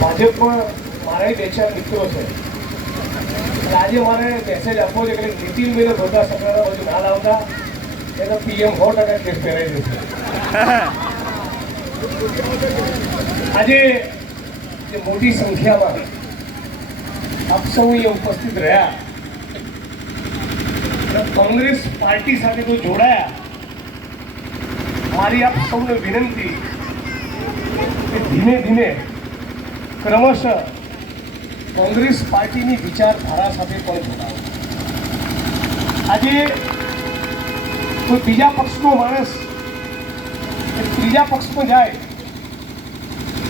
ભાજપમાં મારા બે ચાર મિત્રો છે. આજે મારે મેસેજ આપવો છે કે નીતિનભાઈને બધા સગડા બધું ના લાવતા એને PM 100% કેસ પહેરાઈ દેશે. આજે જે મોટી સંખ્યામાં આપ સૌ અહીંયા ઉપસ્થિત રહ્યા, કોંગ્રેસ પાર્ટી સાથે કોઈ જોડાયા, મારી આપ સૌને વિનંતી કે ધીમે ધીમે ક્રમશઃ કોંગ્રેસ પાર્ટીની વિચારધારા સાથે પણ જોડાવો. આજે કોઈ બીજા પક્ષનો માણસ ત્રીજા પક્ષમાં જાય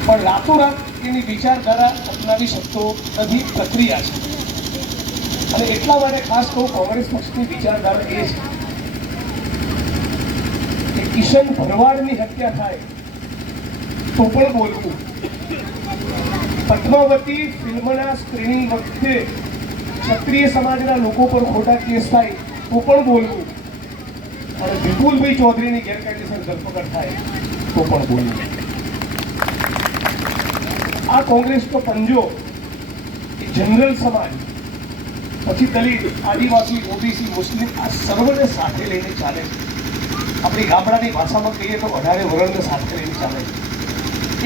પણ રાતોરાત એની વિચારધારા અપનાવી શકતો નથી, પ્રક્રિયા છે. અને એટલા માટે ખાસ કહું, કોંગ્રેસ પક્ષની વિચારધારા એ છે કે કિશન ભરવાડની હત્યા થાય તો પણ બોલવું, પદ્માવતી ફિલ્મના સ્ક્રીનિંગ વખતે ક્ષત્રિય સમાજના લોકો પર ખોટા કેસ થાય તો પણ બોલવું, અને વિપુલભાઈ ચૌધરીની ગેરકાયદેસર ધરપકડ થાય તો પણ બોલવું. આ કોંગ્રેસનો પંજો જનરલ સમાજ, પછી દલિત, આદિવાસી, ઓબીસી, મુસ્લિમ આ સર્વને સાથે લઈને ચાલે છે. આપણી ગામડાની ભાષામાં કહીએ તો 18 વર્ણને સાથે લઈને ચાલે છે.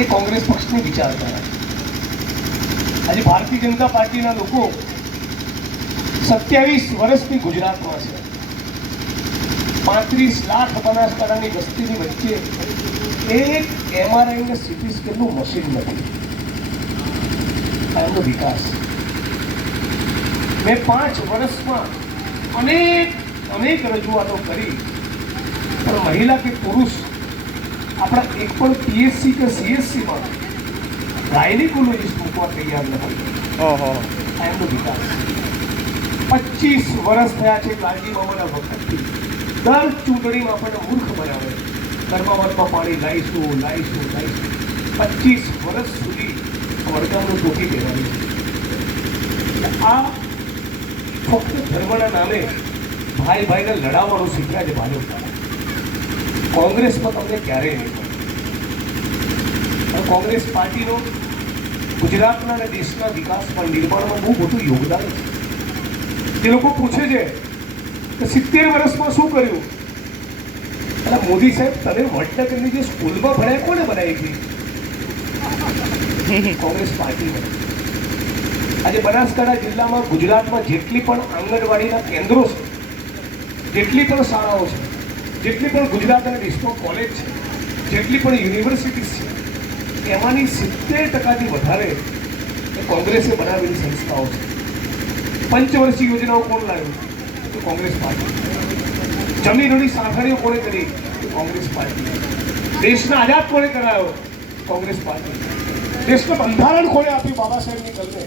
એ કોંગ્રેસ પક્ષની વિચારધારા. આજે ભારતીય જનતા પાર્ટીના લોકો 27 વર્ષથી ગુજરાતમાં છે. 35 લાખ બનાસકાંઠાની વસ્તીની વચ્ચે એક MRI ને સીટી સ્કેનનું મશીન નથી. એમનો વિકાસ મેં 5 વર્ષમાં અનેક રજૂઆતો કરી, પણ મહિલા કે પુરુષ આપણા એક પણ PSC કે CSCમાં ગાયનેકોલોજીસ્ટ મૂકવા તૈયાર નથી. એમનો વિકાસ 25 વર્ષ થયા છે ગાંધી મામાના વખતથી દર ચૂંટણીમાં આપણને મૂર્ખ બનાવે, કર્માવતમાં પાણી લાવીશું 25 વર્ષ સુધી વડગામનું ટોકી દેવાની છે. આ ફક્ત ધર્મના નામે ભાઈ ભાઈને લડાવવાનું શીખ્યા છે ભાજપ. કોંગ્રેસમાં તમને ક્યારેય નહીં. કોંગ્રેસ પાર્ટીનો ગુજરાતના અને દેશના વિકાસમાં, નિર્માણમાં બહુ મોટું યોગદાન છે. જે લોકો પૂછે છે કે 70 વર્ષમાં શું કર્યું, એટલે મોદી સાહેબ તને વડનગરની જે સ્કૂલમાં ભણ્યા કોને બનાવી હતી? કોંગ્રેસ પાર્ટી. આજે બનાસકાંઠા જિલ્લામાં, ગુજરાતમાં જેટલી પણ આંગણવાડીના કેન્દ્રો છે, જેટલી પણ શાળાઓ છે, જેટલી પણ ગુજરાતના દેશમાં કોલેજ છે, જેટલી પણ યુનિવર્સિટીઝ છે, એમાંની 70% વધારે એ કોંગ્રેસે બનાવેલી સંસ્થાઓ છે. પંચવર્ષીય યોજનાઓ કોણ લાવ્યું? તો કોંગ્રેસ પાર્ટી. જમીનોની સાંકળીઓ કોણે કરી? તો કોંગ્રેસ પાર્ટી. દેશના આઝાદ કોણે કરાયો? કોંગ્રેસ પાર્ટી. દેશનું બંધારણ કોણે આપ્યું બાબા સાહેબની કલમે?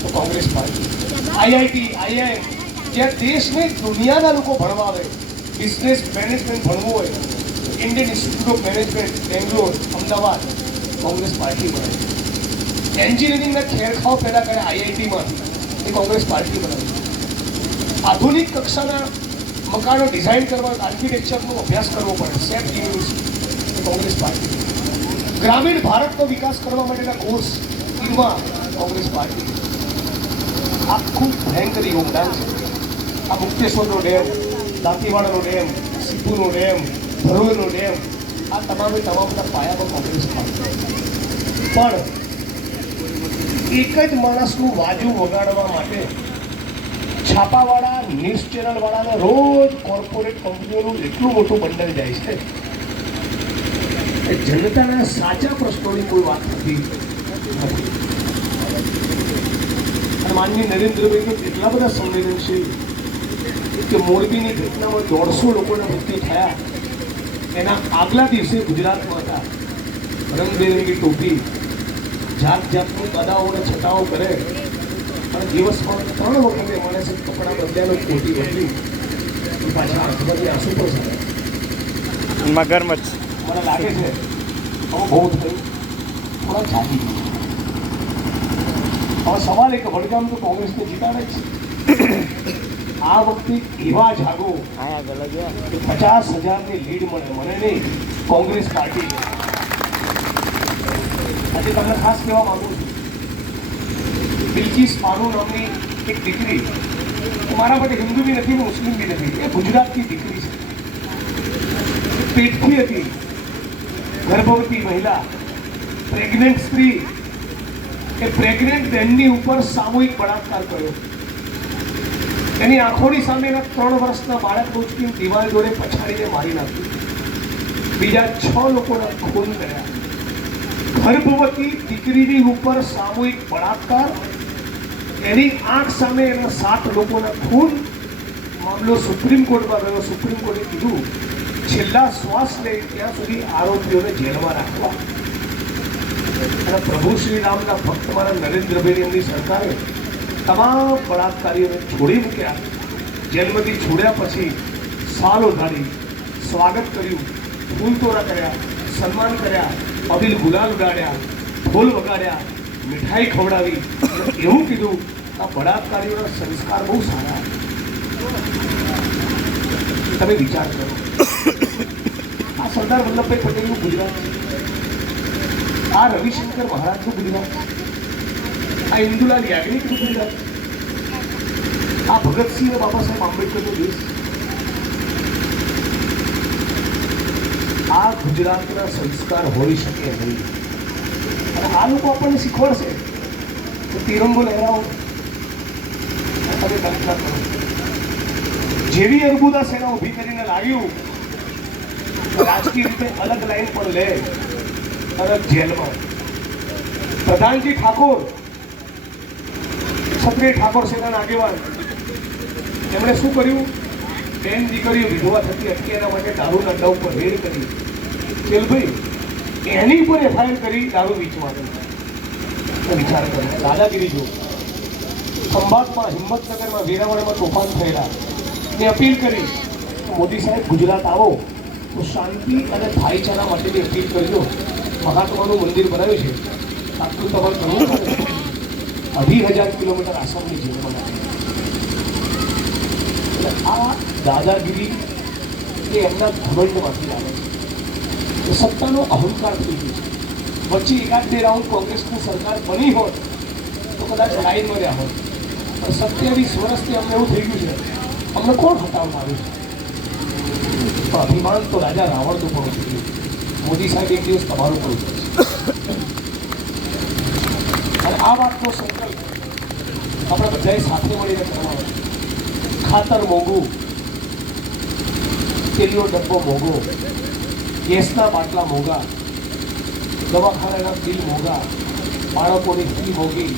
તો કોંગ્રેસ પાર્ટી. IIT, IIM, જ્યાં દેશને દુનિયાના લોકો ભણવા આવે, બિઝનેસ મેનેજમેન્ટ ભણવું હોય, Indian institute of management Bangalore, Ahmedabad, Congress party બનાવી. એન્જિનિયરિંગના ખેરખાવ પેદા કર્યા IITમાં, એ કોંગ્રેસ પાર્ટી બનાવી. આધુનિક કક્ષાના મકાનો ડિઝાઇન કરવા, આર્કિટેક્ચરનો અભ્યાસ કરવો પડે, સેફ યુનિવર્સિટી, એ કોંગ્રેસ પાર્ટી. ગ્રામીણ ભારતનો વિકાસ કરવા માટેના કોર્સ ઈમાં, કોંગ્રેસ પાર્ટી. આખું ભયંકર યોગદાન છે. આ મુક્તેશ્વરનો ડેમ, દાંતીવાડાનો ડેમ, સિદ્ધુનો ડેમ, ભરૂચનો ડેમ, આ તમામના પાયામાં કોંગ્રેસ પાર્ટી. પણ એક જ માણસનું વાજુ વગાડવા માટે છાપાવાળા, ન્યૂઝ ચેનલવાળાને રોજ કોર્પોરેટ કંપનીઓનું એટલું મોટું બંડલ જાય છે કે જનતાના સાચા પ્રશ્નોની કોઈ વાત નથી. અને માનનીય નરેન્દ્રભાઈ તો એટલા બધા સંવેદનશીલ કે મોરબીની ઘટનામાં 150 લોકોના મૃત્યુ થયા, એના આગલા દિવસે ગુજરાતમાં હતા. રંગબેરંગી ટોપી, જાત જાતની અદાઓને છટાઓ કરે, અને દિવસમાં 3 વખતે માણસે કપડાં બદલ્યાનો, કોટી બદલી, પાછા આંખમાંથી આંસુ પણ છે. મગરમચ્છ મને લાગે છે હવે બહુ થયું, થોડા જાગી ગયું. હવે સવાલ એક, વડગામ તો કોંગ્રેસને જીતાડે છે. આ વખતે એવા જાગો કે 50,000ની લીડ મળે, મને નહીં, કોંગ્રેસ પાર્ટી. આજે તમને ખાસ કહેવા માંગુ છું, બિલ્કિસ બાનુ નામની એક દીકરી, મારા માટે હિન્દુ બી નથી ને મુસ્લિમ બી નથી, એ ગુજરાતની દીકરી છે. પેટથી હતી, ગર્ભવતી મહિલા, પ્રેગ્નન્ટ સ્ત્રી, એ પ્રેગ્નન્ટ બહેનની ઉપર સામૂહિક બળાત્કાર કર્યો. એની આંખોની સામે એના 3 વર્ષના બાળક ઉચકીને દિવાલ જોડે પછાડીને મારી નાખ્યું. બીજા 6 લોકોના ખૂન કર્યા. ગર્ભવતી દીકરીની ઉપર સામૂહિક બળાત્કાર, એની આંખ સામે એના 7 લોકોના ખૂન. મામલો સુપ્રીમ કોર્ટમાં ગયો. સુપ્રીમ કોર્ટે કીધું છેલ્લા શ્વાસ લે ત્યાં સુધી આરોપીઓને જેલમાં રાખવા. અને પ્રભુ શ્રી રામના ભક્ત મારા નરેન્દ્રભાઈ એમની સરકારે તમામ બળાત્કારીઓને છોડી મૂક્યા. જેલમાંથી છોડ્યા પછી સાલ ઓઢાડી, સ્વાગત કર્યું, ફૂલ તોરા કર્યા, સન્માન કર્યા, અબીલ ગુલાલ ઉડાડ્યા, ઢોલ વગાડ્યા, મીઠાઈ ખવડાવી અને એવું કીધું આ બળાત્કારીઓના સંસ્કાર બહુ સારા. તમે વિચાર કરો, આ સરદાર વલ્લભભાઈ પટેલનું ગુજરાત છે, આ રવિશંકર મહારાજનું ગુજરાત, આ ઇન્દુલાલ યાજ્ઞિકનું ગુજરાત, આ ભગતસિંહ અને બાબા સાહેબ આંબેડકરનો દેશ. આ ગુજરાતના સંસ્કાર હોઈ શકે નહીં. અને આ લોકો આપણને શીખવાડશે તો તિરંગો લહેરાવો. તમે કલ્પના કરો, જેવી અર્બુદા સેના ઊભી કરીને લાગ્યું, રાજકીય રીતે અલગ લાઈન પર લે અને જેલમાં. પ્રધાનજી ઠાકોર, ક્ષત્રિય ઠાકોર સેનાના આગેવાન, એમણે શું કર્યું? બેન દીકરીઓ વિધવા થતી અટકી એના માટે દારૂના અડ્ડા ઉપર રેડ કરી. ભાઈ એની ઉપર એફઆઈઆર કરી દારૂ વેચવાની. વિચાર કરો, દાદાગીરી જો. ખંભાતમાં, હિંમતનગરમાં, વેરાવળમાં તોફાન થયેલા, મેં અપીલ કરી મોદી સાહેબ ગુજરાત આવો તો શાંતિ અને ભાઈચારા માટેની અપીલ કરજો. મહાત્માનું મંદિર બનાવ્યું છે, આટલું તમારે કરવું પડે. 2,000 કિલોમીટર આસામની જેલમાં નાખે. આ દાદાગીરી એ એમના ઘમંડમાંથી આવે છે. સત્તાનો અહંકાર થઈ ગયો છે. વચ્ચે 1-2 રાઉન્ડ કોંગ્રેસની સરકાર બની હોત તો કદાચ લાઈનમાં રહ્યા હોત, પણ 27 વર્ષથી અમને એવું થઈ ગયું છે અમને કોણ હટાવવા આવ્યું છે? પણ અભિમાન તો રાજા રાવણનું પણ થઈ ગયું. મોદી સાહેબ એક દિવસ તમારું પણ ઉતરશે. અને આ વાતનો સંકલ્પ આપણે બધાએ સાથે મળીને કરવાનો. ખાતર મોંઘું, તેલનો ડબ્બો મોંઘો, ગેસના બાટલા મોંઘા, દવાખાનાના બિલ મોંઘા, બાળકોની ફી મોંઘી,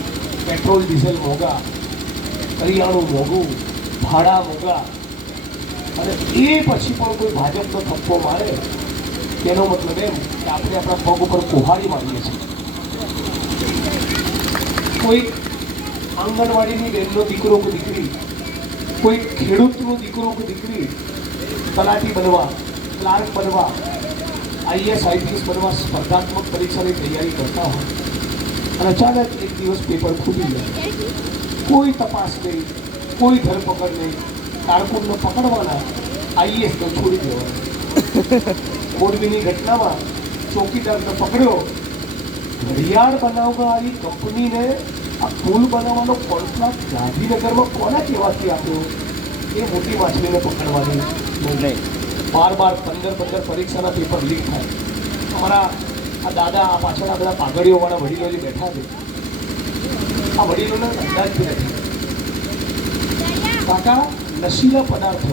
પેટ્રોલ ડીઝલ મોંઘા, કરિયાણું મોંઘું, ભાડા મોંઘા. અને એ પછી પણ કોઈ ભાજપનો થપ્પો મારે તેનો મતલબ એમ કે આપણે આપણા પગ ઉપર કુહાડી મારીએ છીએ. કોઈ આંગણવાડીની બહેનનો દીકરો કે દીકરી, કોઈ ખેડૂતનો દીકરો કે દીકરી તલાટી બનવા, ક્લાર્ક બનવા, IAS IPS બનવા સ્પર્ધાત્મક પરીક્ષાની તૈયારી કરતા હોય અને અચાનક એક દિવસ પેપર ફૂટી જાય. કોઈ તપાસ નહીં, કોઈ ધરપકડ નહીં, કારકુનને પકડવાના, IASને છોડી દેવાના. મોરબીની ઘટનામાં ચોકીદારને પકડ્યો, ઘડિયાળ બનાવવાની કંપનીને આ પુલ બનાવવાનો કોન્ટ્રાક્ટ ગાંધીનગરમાં કોના કહેવાથી આપ્યો? એ મોટી માછલીને પકડવાની નહીં. 12-15 પરીક્ષાના પેપર લીક થાય. અમારા આ દાદા, આ પાછળ આ બધા પાઘડીઓવાળા વડીલો જે બેઠા છે, આ વડીલોને અંદાજ બી નથી. કાકા, નશીલા પદાર્થો,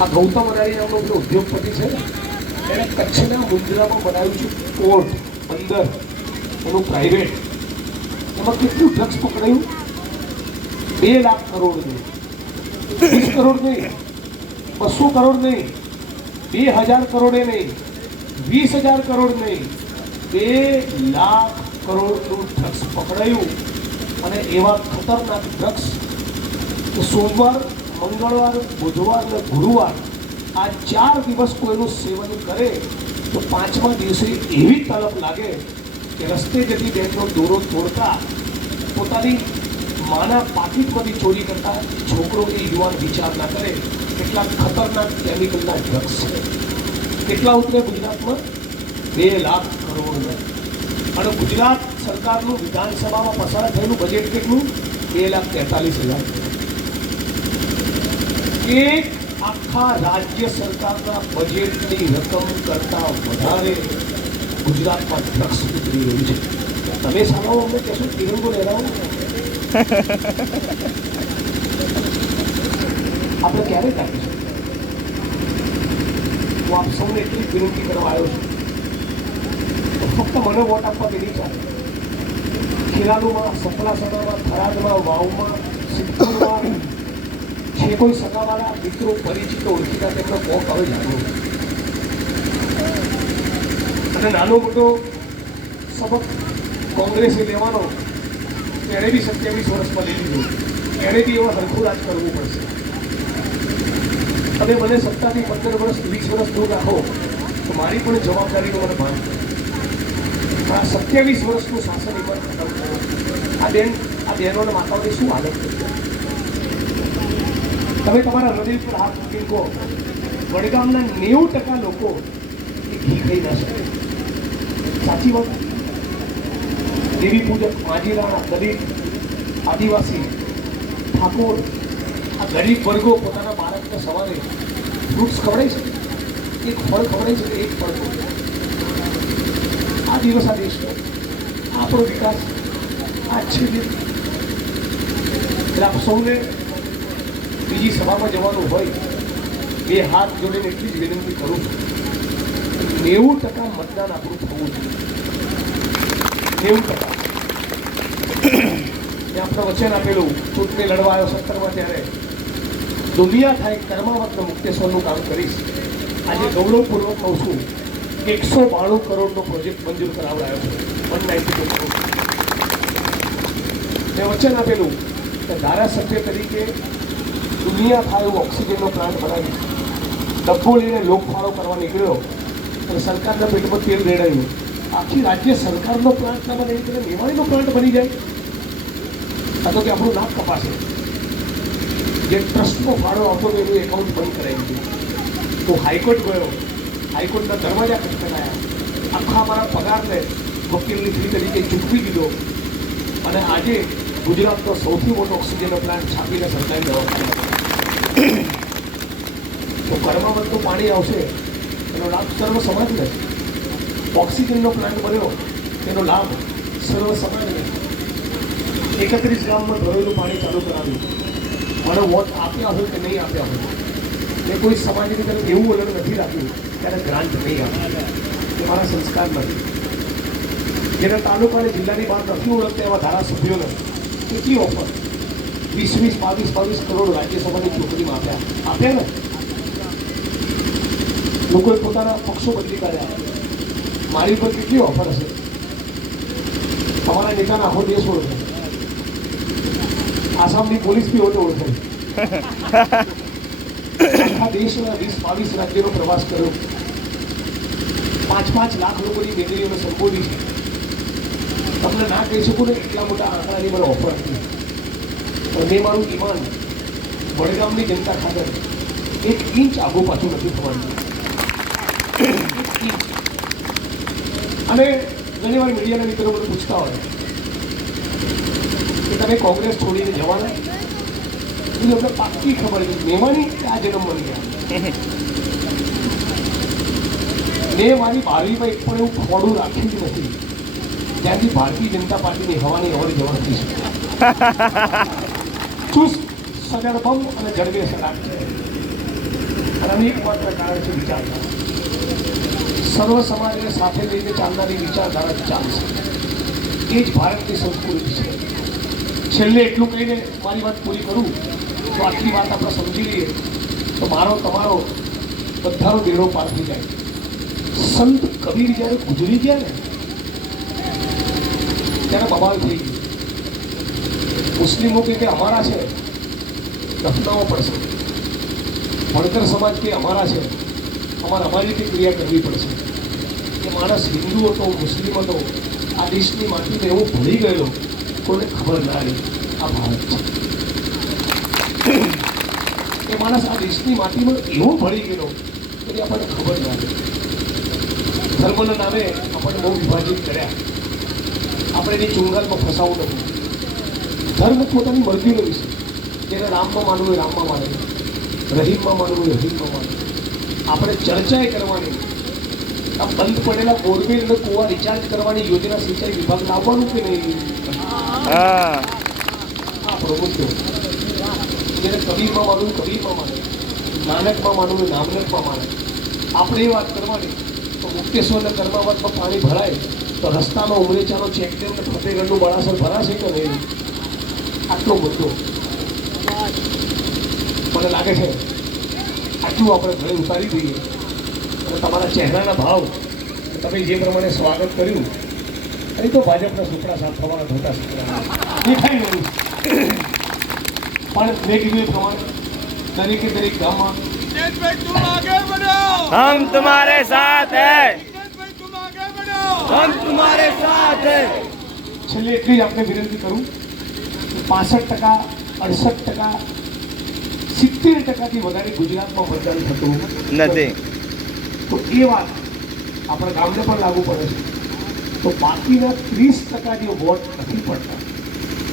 આ ગૌતમ અદાણી નામનો પેલો ઉદ્યોગપતિ છે, એણે કચ્છના મુંદ્રામાં બનાવ્યું છે પોર્ટ, અંદર એનું પ્રાઇવેટ. એમાં કેટલું ડ્રગ્સ પકડાયું? 2 લાખ કરોડ નહીં, 20 કરોડ નહીં, 200 કરોડ નહીં, 2000 કરોડે નહીં, 20,000 કરોડ નહીં, 2 લાખ કરોડનું ડ્રગ્સ પકડાયું. અને એવા ખતરનાક ડ્રગ્સ કે સોમવાર, મંગળવાર, બુધવાર અને ગુરુવાર આ 4 દિવસ કોઈનું સેવન કરે તો 5મા દિવસે એવી તલપ લાગે કે રસ્તે જતી બહેનનો દોરો તોડતા, પોતાની માના પાકીટમાંથી ચોરી કરતા છોકરો કે યુવાન વિચાર ના કરે. કેટલા ખતરનાક કેમિકલના ડ્રગ્સ છે. કેટલા ઉતરે ગુજરાતમાં? 2 લાખ કરોડ. અને ગુજરાત સરકારનું વિધાનસભામાં પસાર થયેલું બજેટ કેટલું? 2,43,000. એક આખા રાજ્ય સરકારના બજેટની રકમ કરતા વધારે ગુજરાતમાં ડ્રગ્સ ઉતરી રહ્યું છે. તમે સાલાઓ અમને કહેશો તિરંગો લહેરાવો. આપણે ક્યારે કાઢીશું? હું આપ સૌને એટલી જ વિનંતી કરવા આવ્યો છું, ફક્ત મને વોટ આપવા તેની ચાલે. ખેરાલુમાં, સતલાસણામાં, થરાદમાં, વાવમાં, સિદ્ધપુરમાં જે કોઈ સગાવાળા મિત્રો, પરિચિતો, ઓળખીતા તેમનો કોક હવે જાણ્યો અને નાનો મોટો સબક કોંગ્રેસે લેવાનો તેણે બી 27 વર્ષમાં લઈ લીધું. એણે બી એવા હરખું રાજ કરવું પડશે. તમે મને સત્તાથી 15 વર્ષ 20 વર્ષ દૂર રાખો તો મારી પણ જવાબદારીનું મને ભાન છે. આ 27 વર્ષનું શાસન એકવાર ખતમ કરો. આ બહેનોના માતાઓની શું હાલત થઈ? તમે તમારા હૃદય પર હાથ મૂકીને કહો, વડગામના 90% લોકો એ ઘી ખાઈ ના શકે. સાચી વાત. દેવી પૂજક, માજી રાણા, દલિત, આદિવાસી, ઠાકોર, આ ગરીબ વર્ગો પોતાના બાળકને સવારે ફ્રૂટ્સ ખવડાય છે, એક ફળ ખવડાય છે, એક ફળ ખવડાય. આ દિવસ આ દેશનો, આપણો વિકાસ આ છે. એટલે આપ સૌને બીજી સભામાં જવાનું હોય, બે હાથ જોડીને એટલી જ વિનંતી કરું છું, 90% મતદાન આપણું થવું જોઈએ. 90%. મેં આપણે વચન આપેલું ચૂંટણી લડવા આવ્યો 17માં, ત્યારે દુનિયા થાય કર્માવતનો મુક્તેશ્વરનું કામ કરીશ. આજે ગૌરવપૂર્વક કહું છું, 192 કરોડનો પ્રોજેક્ટ મંજૂર કરાવડાયો છે. 192 કરોડ. મેં વચન આપેલું કે ધારાસભ્ય તરીકે દુનિયા થાય એવું ઓક્સિજનનો પ્લાન્ટ બનાવી ડબ્બો લઈને લોકફાળો કરવા નીકળ્યો અને સરકારના પેટમાં તેલ રેડાયું. આખી રાજ્ય સરકારનો પ્લાન્ટ ના બને એટલે મેવાડીનો પ્લાન્ટ બની જાય. આ તો કે આપણું નાક કપાશે. જે ટ્રસ્ટનો ફાળો આવતો હતો એનું એકાઉન્ટ બંધ કરાવી દીધું. હું હાઈકોર્ટ ગયો, હાઈકોર્ટના દરવાજા ખટખટાયા, આખા મારા પગારને વકીલની ફી તરીકે ચૂકવી દીધો અને આજે ગુજરાતનો સૌથી મોટો ઓક્સિજનનો પ્લાન્ટ છાપીને સરકારી દવાખાને. તો કર્માવતનું પાણી આવશે એનો લાભ સર્વ સમાજને. ઓક્સિજનનો પ્લાન્ટ બન્યો તેનો લાભ સર્વ સમાજને. 31 ગામમાં ભરેલું પાણી ચાલુ કરાવ્યું. મને વોટ આપ્યા હોય કે નહીં આપ્યા હોય, મેં કોઈ સમાજની તરફ એવું વલણ નથી રાખ્યું ત્યારે ગ્રાન્ટ નહીં આપે. એ મારા સંસ્કાર નથી. જેના તાલુકા અને જિલ્લાની બહાર નથી ઓળખતા એવા ધારાસભ્યોને કેટલી ઓફર 20, 22 કરોડ રાજ્યસભાની ચૂંટણીમાં આપ્યા ને. લોકોએ પોતાના પક્ષો બદલી કાઢ્યા. મારી પર કેટલી ઓફર હશે? તમારા નેતાના આખો દેશ ઓળખે. આસામની પોલીસ બી ઓળખે. આખા દેશના 20-22 રાજ્યોનો પ્રવાસ કર્યો. 5-5 લાખ લોકોની બેદરીઓને સંબોધી છે. તમને ના કહી શકું ને એટલા મોટા આંકડાની મને ઓફર હતી. પણ મેં મારું ઈમાન વડગામની જનતા ખાતર 1 ઇંચ આગું પાછું નથી થવાનું. અને ઘણી વાર મીડિયાના મિત્રો મને પૂછતા હોય કે તમે કોંગ્રેસ છોડીને જવાના? એટલે અમને પાક્કી ખબર છે મેવાની આ જન્મ બની ગયા. મેં મારી 12વીમાં એક પણ એવું ખોડું રાખ્યું જ નથી ત્યાંથી ભારતીય જનતા પાર્ટીની હવાની અવર જવર થઈ શકે. ચુસ્ત, સગર્ભમ અને જળવે સલાટ છે. અને એકમાત્ર કારણ છે વિચારધારા. સર્વ સમાજને સાથે લઈને ચાલનારી વિચારધારા જ ચાલશે. એ જ ભારતની સંસ્કૃતિ છે. છેલ્લે એટલું કહીને મારી વાત પૂરી કરું તો આટલી વાત આપણે સમજી લઈએ તો મારો તમારો બધાનો બેડો પાર થઈ જાય. સંત કબીર જ્યારે ગુજરી ગયા ને ત્યારે બવાલ થઈ ગઈ. મુસ્લિમો કે અમારા છે દફનાવવો પડશે. ભણતર સમાજ કે અમારા છે અમારી રીતે ક્રિયા કરવી પડશે. એ માણસ હિન્દુ હતો, મુસ્લિમ હતો, આ દેશની માટીને એવો ભૂલી ગયેલો કોઈને ખબર ના રહી આ ભારત છે. એ માણસ આ દેશની માટીમાં એવો ભળી ગયેલો કે આપણને ખબર ના રહી. ધર્મના નામે આપણને બહુ વિભાજિત કર્યા. આપણે એની ચુંગાલમાં ફસાવું નથી. ધર્મ પોતાની મરજીનો વિષય. જેને રામમાં માનવું હોય રામમાં માને, રહીમમાં માનવું હોય રહીમમાં માને. આપણે ચર્ચાએ કરવાની. આ બંધ પડેલા બોરવેલ અને કુવા રિચાર્જ કરવાની યોજના સિંચાઈ વિભાગ લાવવાનું કે નહીં? હા આ પ્રવૃત્તિઓ જેને કબીરમાં માનવું કબીરમાં માને, નાનકમાં માનવું નામનકમાં માને. આપણે એ વાત કરવાની તો મુક્તેશ્વરના કર્માવતમાં પાણી ભરાય તો રસ્તાનો ઉમરેચાનો ચેકડેમ અને ફતેગઢનું બળાસર ભરાશે કે નહીં? આટલો મુદ્દો મને લાગે છે આટલું આપણે ઘરે ઉતારી દઈએ. અને તમારા ચહેરાના ભાવ તમે જે પ્રમાણે સ્વાગત કર્યું એ તો ભાજપના સુપડા સાફ થવાના ધોતા દેખાઈ ગયું. પણ મેં કીધું એ પ્રમાણે દરેકે દરેક ગામમાં हम तुम्हारे साथ हैं हम तुम्हारे साथ हैं છેલ્લે એટલી જ આપણે વિનંતી કરું 65%, 68%, 70%થી વધારે ગુજરાતમાં મતદાન થતું નથી. તો એ વાત આપણા ગામને પણ લાગુ પડે છે. તો બાકીના 30% જે વોટ નથી પડતા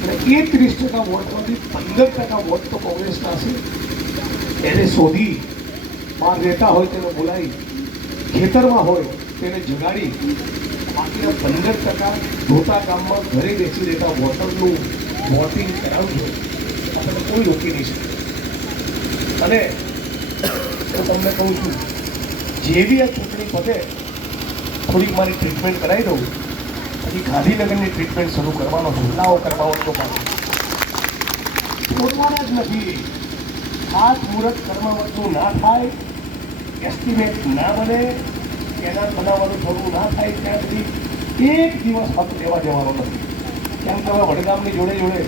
અને એ 30% વોટમાંથી 15% વોટ તો કોંગ્રેસના છે. એને શોધી બહાર રહેતા હોય તેને બોલાવી, ખેતરમાં હોય તેને જગાડી બાકીના 15% ધોતા ગામમાં ઘરે બેસી રહેતા વોટરનું વોટિંગ કરાવજો. આપણે કોઈ રોકી નહીં શકે. અને હું તમને કહું છું જેવી આ ચૂંટણી પતે થોડીક મારી ટ્રીટમેન્ટ કરાવી દઉં પછી ગાંધીનગરની ટ્રીટમેન્ટ શરૂ કરવાનો હુમલાઓ કરવાનો પાસે છોડવાના જ નથી. હાથ મુહૂર્ત કર્માવતનું ના થાય, એસ્ટિમેટ ના બને, કેનાલ બનાવવાનું થોડું ના થાય ત્યાં સુધી એક દિવસ હક લેવા જવાનો નથી. કેમ કે હવે વડગામની જોડે જોડે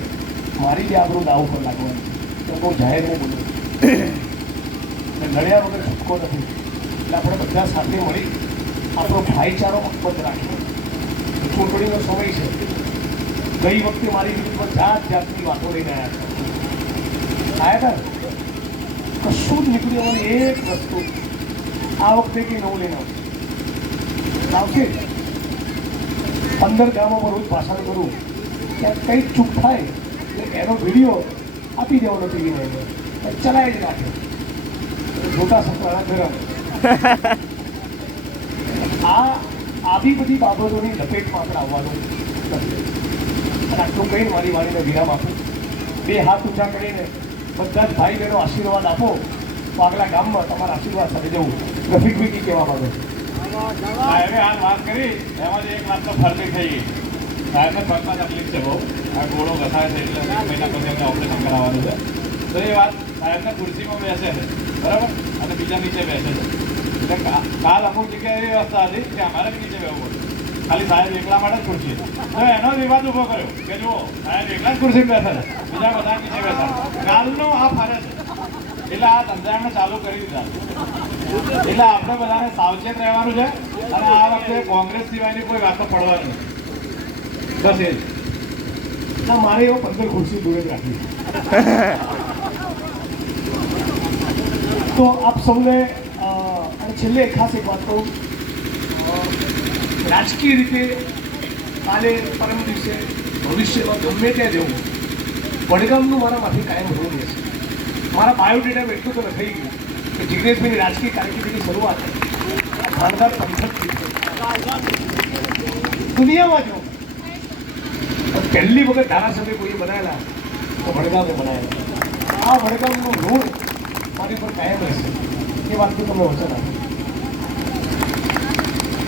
મારી બી આબરૂ દાવ પર લાગવાની. તો બહુ જાહેર નહીં બોલું લડ્યા વગર છૂટકો નથી. એટલે આપણે બધા સાથે મળી આપણો ભાઈચારો મજબૂત રાખીએ. ચૂંટણીનો સમય છે. ગઈ વખતે મારી વિરુદ્ધમાં જાત જાતની વાતો લઈને આવ્યા હતા. કશું જ નીકળી આવવાની એક વસ્તુ આ વખતે કંઈ નવું લઈને આવશે. 15 ગામોમાં રોજ ભાષણ કરું ત્યાં કંઈક ચૂક થાય એટલે એનો વિડીયો આપી દેવાનો ટીવીને ચલાવી જ રાખે. મોટા સપના ગરમ આવી બધી બાબતોની લપેટમાં આપણે આવવાનું નથી. અને આટલું કહીને મારી વાણીને વિરામ આપું. 2 હાથ ઊંચા કરીને બધા જ ભાઈ બહેનો આશીર્વાદ આપો. તો આગલા ગામમાં તમારા આશીર્વાદ સાથે જવું. રફીકભાઈ કી કહેવા માંગો છો? સાહેબે હાલ વાત કરી એમાં એક વાત તો ફરતી થઈ ગઈ. સાહેબને પગમાં તકલીફ છે બહુ. આ ગોળો ઘસાય છે એટલે 1 મહિના પછી એમને ઓપરેશન કરાવવાનું છે. તો એ વાત સાહેબને ખુરશીમાં બેસે છે બરાબર અને બીજા નીચે બેસે છે. એટલે કાલ અમુક જગ્યાએ એવી વ્યવસ્થા હતી કે અમારે બી નીચે બેસવું પડે. ખાલી સાહેબ એકલા માટે જ ખુરશી. તો એનો વિવાદ ઊભો કર્યો કે જુઓ સાહેબ એકલા જ ખુરશી બેસે છે, બીજા બધા નીચે બેસે. કાલનો આ ફરે છે એટલે આ ધંધાને ચાલુ કરી દીધા. એટલે આપણે બધાને સાવચેત રહેવાનું છે અને આ વખતે કોંગ્રેસ સિવાયની કોઈ વાતો પડવાની નથી. બસ એ જ. ના મારે એવો 15 ખુરશી દૂર જ રાખવી. તો આપ સૌને અને છેલ્લે ખાસ એક વાત કહું. રાજકીય રીતે કાલે પરમ દિવસે ભવિષ્યમાં ગમે ત્યાં જવું વડગામનું મારા માથે કાયમ ઋણ રહેશે. મારા બાયોડેટામાં એટલું તો લખાઈ ગયું કે જિગ્નેશભાઈની રાજકીય કારકિર્દીની શરૂઆત ધારદાર પંથકથી દુનિયામાં જો પહેલી વખત ધારાસભ્ય કોઈએ બનાવેલા તો વડગામે બનાવેલા. આ વડગામનું ઋણ મારી પર કાયમ રહેશે એ વાતનું તમને વચન આપું.